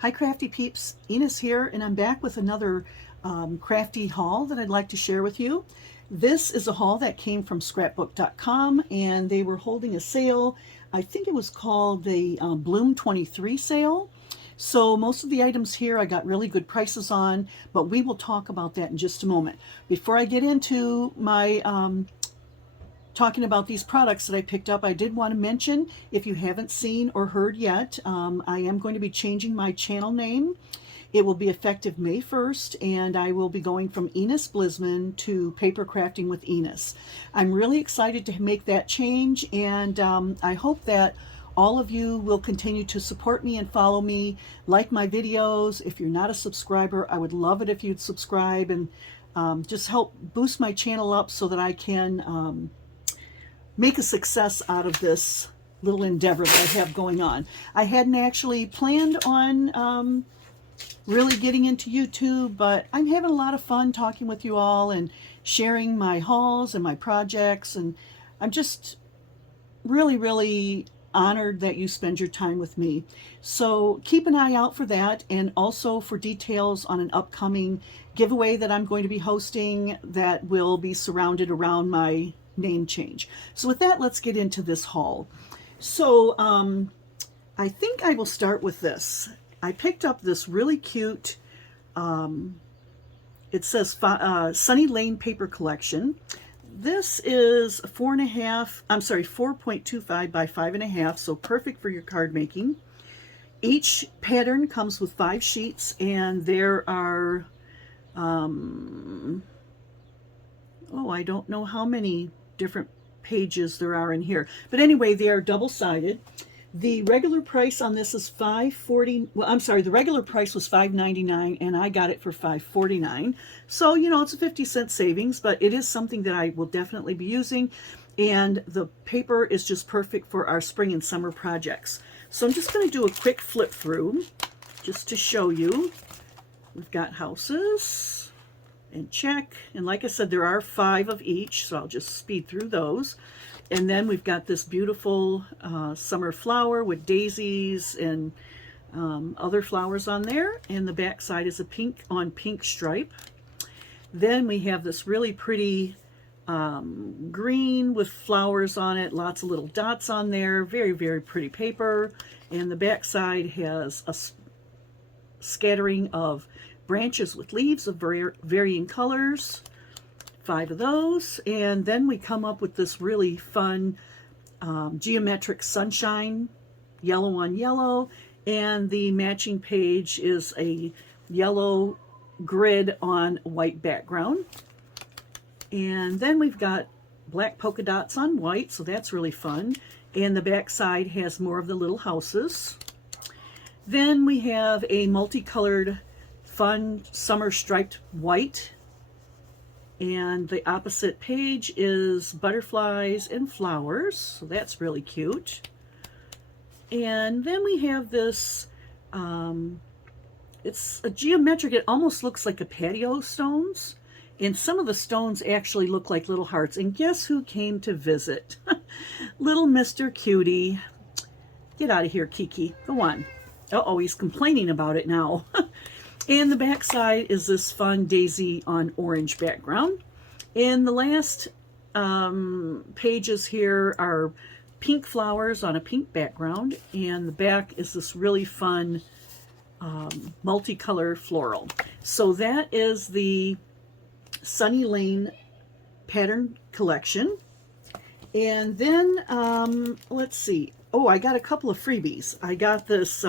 Hi Crafty Peeps, Enis here, and I'm back with another crafty haul that I'd like to share with you. This is a haul that came from Scrapbookcom, and they were holding a sale. I think it was called the Bloom 23 sale. So most of the items here I got really good prices on, but we will talk about that in just a moment. Before I get into my talking about these products that I picked up, I did want to mention, if you haven't seen or heard yet, I am going to be changing my channel name. It will be effective May 1st, and I will be going from Enis Blisman to Paper Crafting with Enis. I'm really excited to make that change, and I hope that all of you will continue to support me and follow me, like my videos. If you're not a subscriber, I would love it if you'd subscribe and just help boost my channel up so that I can make a success out of this little endeavor that I have going on. I hadn't actually planned on really getting into YouTube, but I'm having a lot of fun talking with you all and sharing my hauls and my projects, and I'm just really honored that you spend your time with me. So keep an eye out for that, and also for details on an upcoming giveaway that I'm going to be hosting that will be surrounded around my name change. So with that, let's get into this haul. So I think I will start with this. I picked up this really cute, it says Sunny Lane Paper Collection. This is 4.25 by 5.5, so perfect for your card making. Each pattern comes with 5 sheets, and there are I don't know how many different pages there are in here, but anyway, they are double-sided. The regular price on this is $5.40. Well, I'm sorry, the regular price was $5.99, and I got it for $5.49. So, you know, it's a 50-cent savings, but it is something that I will definitely be using, and the paper is just perfect for our spring and summer projects. So I'm just going to do a quick flip through just to show you. We've got houses and check, and like I said, there are 5 of each, so I'll just speed through those. And then we've got this beautiful summer flower with daisies and other flowers on there, and the back side is a pink on pink stripe. Then we have this really pretty green with flowers on it, lots of little dots on there, very pretty paper. And the back side has a scattering of branches with leaves of varying colors, 5 of those. And then we come up with this really fun geometric sunshine, yellow on yellow, and the matching page is a yellow grid on white background. And then we've got black polka dots on white, so that's really fun. And the back side has more of the little houses. Then we have a multicolored fun summer striped white, and the opposite page is butterflies and flowers, so that's really cute. And then we have this it's a geometric, it almost looks like a patio stones, and some of the stones actually look like little hearts. And guess who came to visit? Little Mr. Cutie. Get out of here, Kiki, go on. Uh-oh, he's complaining about it now. And the back side is this fun daisy on orange background. And the last pages here are pink flowers on a pink background. And the back is this really fun multicolor floral. So that is the Sunny Lane pattern collection. And then, let's see. Oh, I got a couple of freebies. I got this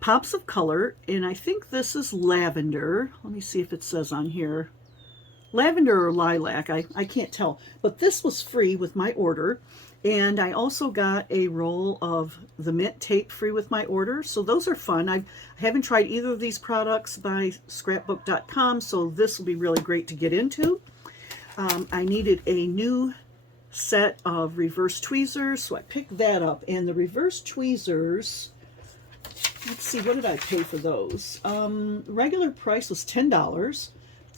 Pops of Color, and I think this is lavender. Let me see if it says on here. Lavender or lilac, I can't tell. But this was free with my order. And I also got a roll of the mint tape free with my order. So those are fun. I haven't tried either of these products by Scrapbook.com, so this will be really great to get into. I needed a new set of reverse tweezers, so I picked that up. And the reverse tweezers, let's see, what did I pay for those? Regular price was $10.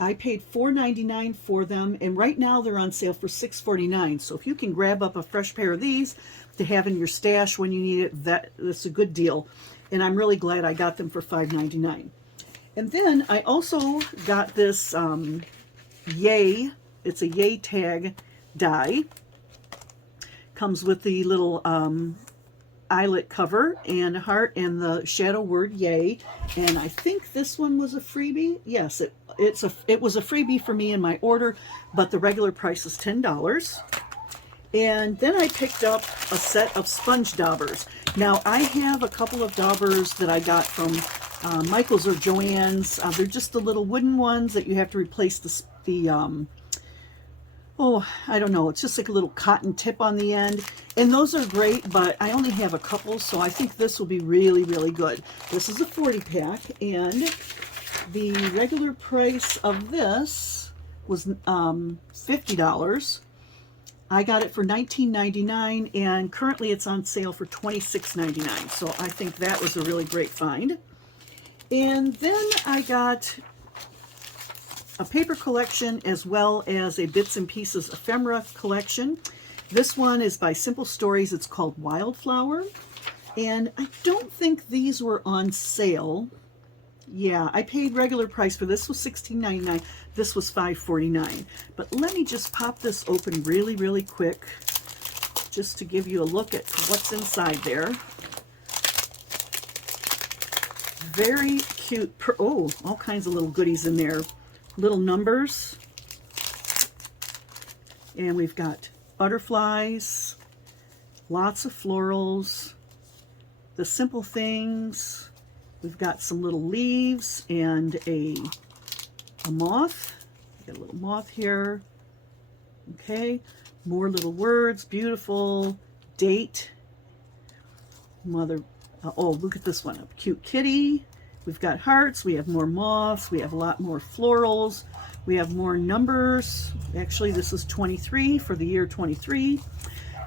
I paid $4.99 for them, and right now they're on sale for $6.49. So if you can grab up a fresh pair of these to have in your stash when you need it, that's a good deal. and I'm really glad I got them for $5.99. And then I also got this Yay. It's a Yay tag die. Comes with the little eyelet cover and a heart and the shadow word Yay. And I think this one was a freebie. Yes, it was a freebie for me in my order, but the regular price is $10. And then I picked up a set of sponge daubers. Now I have a couple of daubers that I got from Michael's or Joann's. They're just the little wooden ones that you have to replace oh, I don't know, it's just like a little cotton tip on the end. And those are great, but I only have a couple, so I think this will be really, really good. This is a 40 pack, and the regular price of this was $50. I got it for $19.99, and currently it's on sale for $26.99. So I think that was a really great find. And then I got a paper collection as well as a bits and pieces ephemera collection. This one is by Simple Stories. It's called Wildflower. And I don't think these were on sale. Yeah, I paid regular price for this. Was $16.99. This was $5.49. But let me just pop this open really, really quick just to give you a look at what's inside there. Very cute. Oh, all kinds of little goodies in there. Little numbers. And we've got butterflies, lots of florals, the simple things. We've got some little leaves and a moth. Got a little moth here. Okay, more little words. Beautiful. Date. Mother. Oh, look at this one. A cute kitty. We've got hearts. We have more moths. We have a lot more florals. We have more numbers. Actually, this is 23 for the year 23.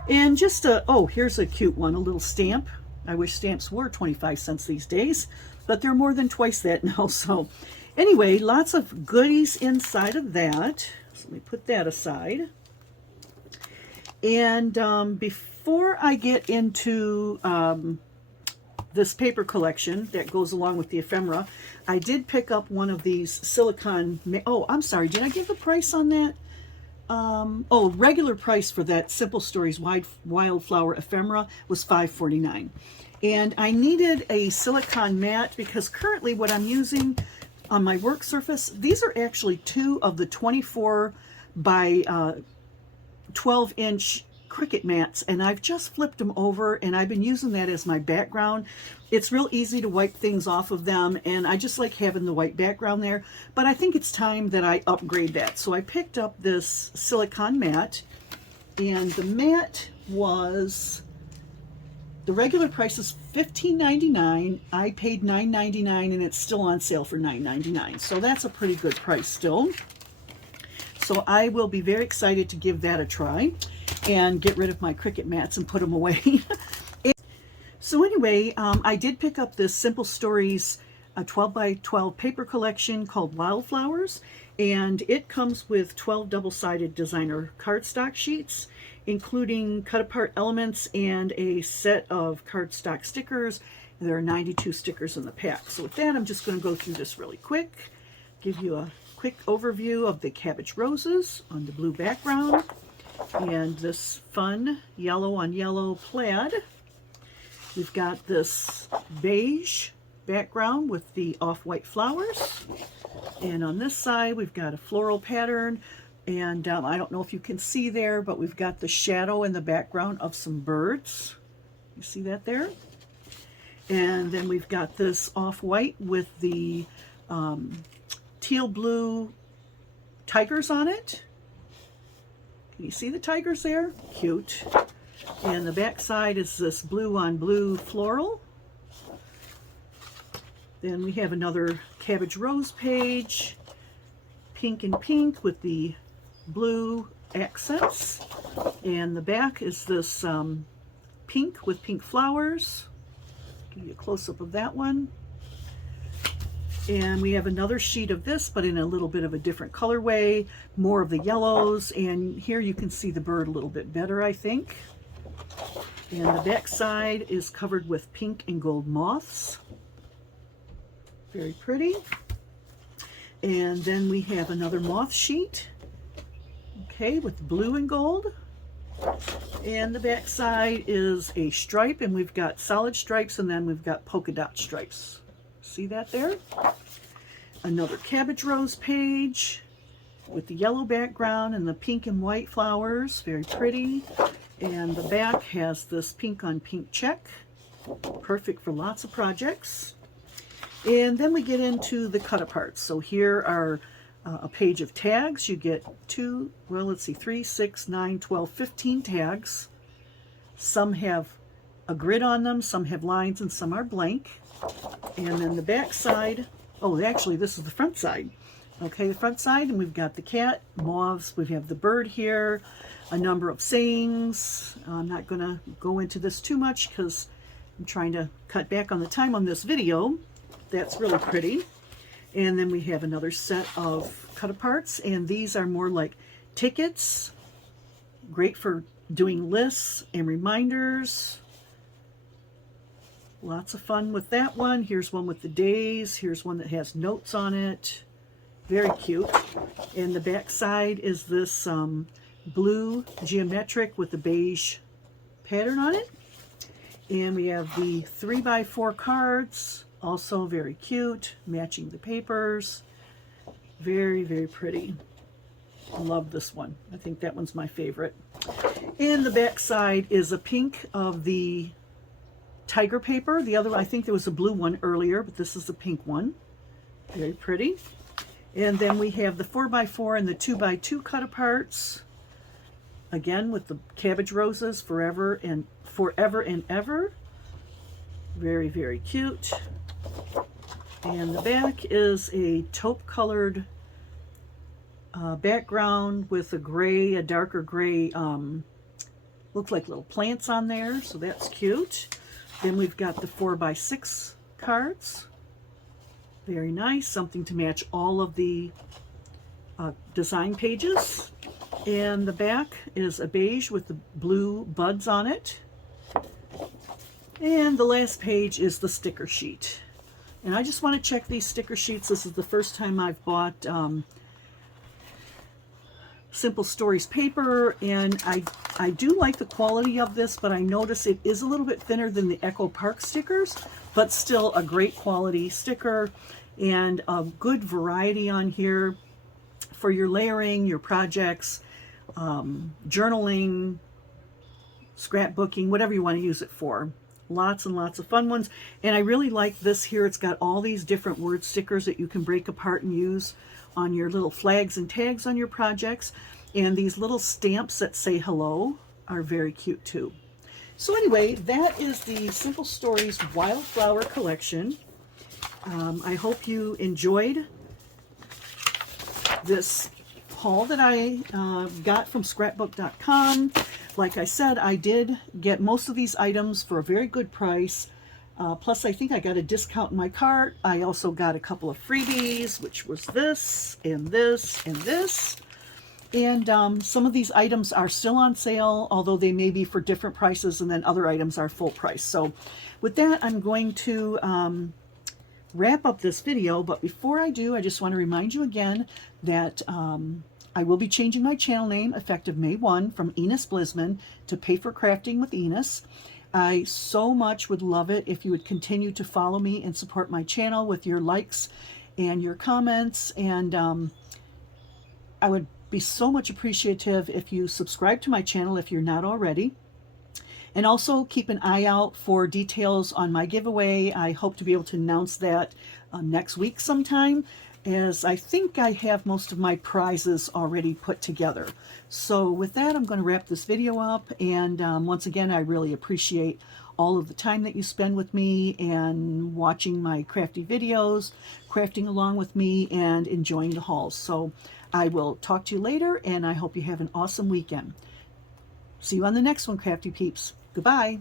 And just oh, here's a cute one. A little stamp. I wish stamps were 25 cents these days, but they're more than twice that now. So anyway, lots of goodies inside of that. So let me put that aside. And before I get into this paper collection that goes along with the ephemera, I did pick up one of these silicone. Oh, I'm sorry. Did I give the price on that? Oh, regular price for that Simple Stories Wildflower ephemera was $5.49. And I needed a silicone mat because currently what I'm using on my work surface, these are actually two of the 24 by 12 inch Cricut mats, and I've just flipped them over and I've been using that as my background. It's real easy to wipe things off of them, and I just like having the white background there, but I think it's time that I upgrade that. So I picked up this silicone mat, and the mat was, the regular price is $15.99. I paid $9.99, and it's still on sale for $9.99. So that's a pretty good price still. So I will be very excited to give that a try and get rid of my Cricut mats and put them away. So anyway, I did pick up this Simple Stories 12 by 12 paper collection called Wildflowers, and it comes with 12 double-sided designer cardstock sheets, including cut-apart elements and a set of cardstock stickers. There are 92 stickers in the pack. So with that, I'm just going to go through this really quick, give you a quick overview of the cabbage roses on the blue background, and this fun yellow on yellow plaid. We've got this beige background with the off-white flowers, and on this side we've got a floral pattern, and I don't know if you can see there, but we've got the shadow in the background of some birds. You see that there? And then we've got this off-white with the teal blue tigers on it. Can you see the tigers there? Cute. And the back side is this blue on blue floral. Then we have another cabbage rose page, pink and pink with the blue accents. And the back is this pink with pink flowers. Give you a close-up of that one. And we have another sheet of this, but in a little bit of a different colorway, more of the yellows, and here you can see the bird a little bit better, I think. And the back side is covered with pink and gold moths. Very pretty. And then we have another moth sheet, okay, with blue and gold. And the back side is a stripe, and we've got solid stripes, and then we've got polka dot stripes. See that there? Another cabbage rose page with the yellow background and the pink and white flowers. Very pretty. And the back has this pink on pink check. Perfect for lots of projects. And then we get into the cut aparts. So here are a page of tags. You get 3, 6, 9, 12, 15 tags. Some have a grid on them, some have lines, and some are blank. And then the back side, oh, actually this is the front side. Okay, the front side, and we've got the cat, moths, we have the bird here, a number of sayings. I'm not going to go into this too much because I'm trying to cut back on the time on this video. That's really pretty. And then we have another set of cut aparts, and these are more like tickets, great for doing lists and reminders. Lots of fun with that one. Here's one with the days. Here's one that has notes on it. Very cute. And the back side is this blue geometric with the beige pattern on it. And we have the 3x4 cards, also very cute, matching the papers. Very, very pretty. I love this one. I think that one's my favorite. And the back side is a pink of the tiger paper. The other, I think there was a blue one earlier, but this is the pink one. Very pretty. And then we have the 4x4 and the 2x2 cut aparts. Again, with the cabbage roses, forever and ever. Very, very cute. And the back is a taupe colored background with a gray, a darker gray, looks like little plants on there, so that's cute. Then we've got the 4x6 cards. Very nice, something to match all of the design pages. And the back is a beige with the blue buds on it. And the last page is the sticker sheet. And I just want to check these sticker sheets. This is the first time I've bought Simple Stories paper, and I do like the quality of this, but I notice it is a little bit thinner than the Echo Park stickers, but still a great quality sticker and a good variety on here for your layering, your projects, journaling, scrapbooking, whatever you want to use it for. Lots and lots of fun ones. And I really like this here. It's got all these different word stickers that you can break apart and use on your little flags and tags on your projects. And these little stamps that say hello are very cute too. So anyway, that is the Simple Stories Wildflower Collection. I hope you enjoyed this haul that I got from Scrapbook.com. Like I said, I did get most of these items for a very good price. Plus, I think I got a discount in my cart. I also got a couple of freebies, which was this and this and this. And some of these items are still on sale, although they may be for different prices, and then other items are full price. So with that, I'm going to wrap up this video. But before I do, I just want to remind you again that I will be changing my channel name effective May 1 from Enis Blisman to Pay for Crafting with Enis. I so much would love it if you would continue to follow me and support my channel with your likes and your comments. And I would be so much appreciative if you subscribe to my channel if you're not already. And also keep an eye out for details on my giveaway. I hope to be able to announce that next week sometime, as I think I have most of my prizes already put together. So with that, I'm going to wrap this video up. And once again, I really appreciate all of the time that you spend with me and watching my crafty videos, crafting along with me, and enjoying the hauls. So I will talk to you later, and I hope you have an awesome weekend. See you on the next one, Crafty Peeps. Goodbye.